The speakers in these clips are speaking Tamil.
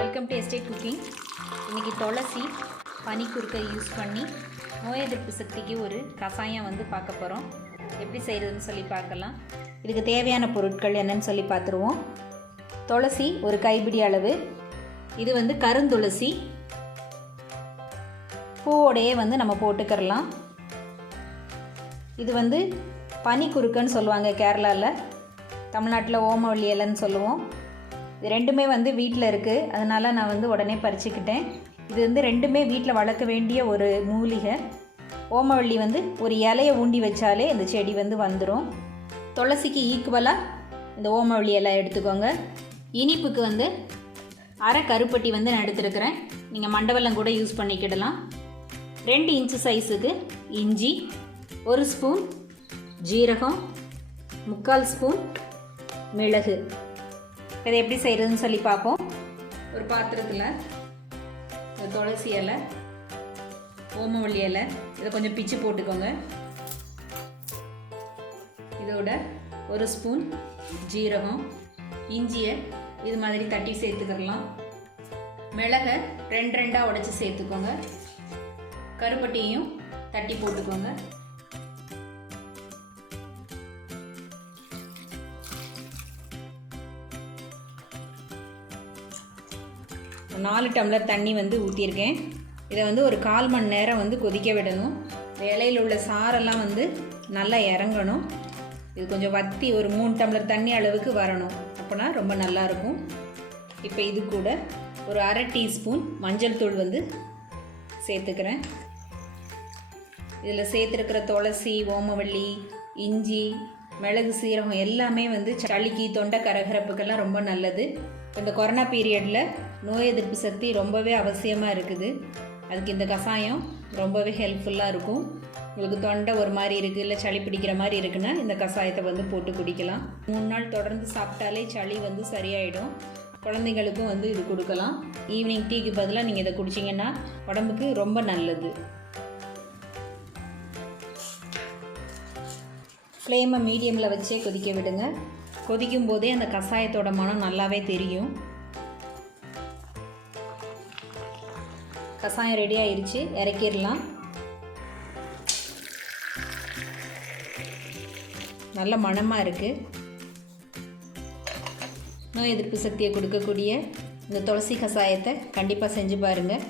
Welcome to estate cooking. இன்றைக்கி துளசி பனிக்குறுக்கை யூஸ் பண்ணி நோய் எதிர்ப்பு சக்திக்கு ஒரு கஷாயம் பார்க்க போகிறோம். எப்படி செய்கிறதுன்னு சொல்லி பார்க்கலாம். இதுக்கு தேவையான பொருட்கள் என்னன்னு சொல்லி பார்த்துருவோம். துளசி ஒரு கைப்பிடி அளவு. இது கருந்துளசி. பூவோடையே நம்ம போட்டுக்கிறலாம். இது பனிக்குறுக்குன்னு சொல்லுவாங்க கேரளாவில், தமிழ்நாட்டில் ஓமவல்லி இலைன்னு சொல்லுவோம். இது ரெண்டுமே வீட்டில் இருக்குது, அதனால் நான் உடனே பறிச்சுக்கிட்டேன். இது ரெண்டுமே வீட்டில் வளர்க்க வேண்டிய ஒரு மூலிகை. ஓமவல்லி ஒரு இலையை ஊண்டி வச்சாலே இந்த செடி வந்துடும். துளசிக்கு ஈக்குவலாக இந்த ஓமவல்லி இலை எடுத்துக்கோங்க. இனிப்புக்கு அரை கருப்பட்டி நான் எடுத்துருக்கிறேன். நீங்கள் மண்டவெல்லம் கூட யூஸ் பண்ணிக்கிடலாம். 2 இன்ச்சு சைஸுக்கு இஞ்சி, 1 ஸ்பூன் ஜீரகம், 3/4 ஸ்பூன் மிளகு. இதை எப்படி செய்கிறதுன்னு சொல்லி பார்ப்போம். ஒரு பாத்திரத்தில் இந்த துளசி இலை, ஓமவல்லி இலை இதை கொஞ்சம் பிச்சு போட்டுக்கோங்க. இதோட 1 ஸ்பூன் ஜீரகம், இஞ்சியை இது மாதிரி தட்டி சேர்த்துக்கலாம். மிளகை 2 உடைச்சி சேர்த்துக்கோங்க. கருப்பட்டியையும் தட்டி போட்டுக்கோங்க. ஒரு 4 டம்ளர் தண்ணி ஊற்றியிருக்கேன். இதை ஒரு 1/4 மணி நேரம் கொதிக்க விடணும். இலையில் உள்ள சாரெல்லாம் நல்லா இறங்கணும். இது கொஞ்சம் வற்றி ஒரு 3 டம்ளர் தண்ணி அளவுக்கு வரணும். அப்போனா ரொம்ப நல்லாயிருக்கும். இப்போ இது கூட ஒரு அரை டீஸ்பூன் மஞ்சள் தூள் சேர்த்துக்கிறேன். இதில் சேர்த்துருக்கிற துளசி, ஓமவல்லி, இஞ்சி, மிளகு, சீரகம் எல்லாமே சளிக்கு, தொண்டை கரகரப்புக்கெல்லாம் ரொம்ப நல்லது. இந்த கொரோனா பீரியடில் நோய் எதிர்ப்பு சக்தி ரொம்பவே அவசியமாக இருக்குது. அதுக்கு இந்த கஷாயம் ரொம்பவே ஹெல்ப்ஃபுல்லாக இருக்கும். உங்களுக்கு தொண்டை ஒரு மாதிரி இருக்குது, இல்லை சளி பிடிக்கிற மாதிரி இருக்குன்னா இந்த கஷாயத்தை போட்டு குடிக்கலாம். 3 நாள் தொடர்ந்து சாப்பிட்டாலே சளி சரியாயிடும். குழந்தைங்களுக்கும் இது கொடுக்கலாம். ஈவினிங் டீக்கு பதிலாக நீங்கள் இதை குடிச்சிங்கன்னா உடம்புக்கு ரொம்ப நல்லது. ஃப்ளேமை மீடியமில் வச்சே கொதிக்க விடுங்க. கொதிக்கும் போதே அந்த கஷாயத்தோட மனம் நல்லாவே தெரியும். கஷாயம் ரெடி ஆயிடுச்சு, இறக்கிடலாம். நல்ல மணமாக இருக்குது. நோய் எதிர்ப்பு சக்தியை கொடுக்கக்கூடிய இந்த துளசி கஷாயத்தை கண்டிப்பாக செஞ்சு பாருங்கள்.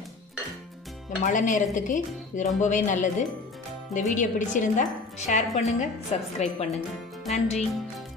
இந்த மழை நேரத்துக்கு இது ரொம்பவே நல்லது. இந்த வீடியோ பிடிச்சிருந்தா ஷேர் பண்ணுங்கள், சப்ஸ்கிரைப் பண்ணுங்கள். நன்றி.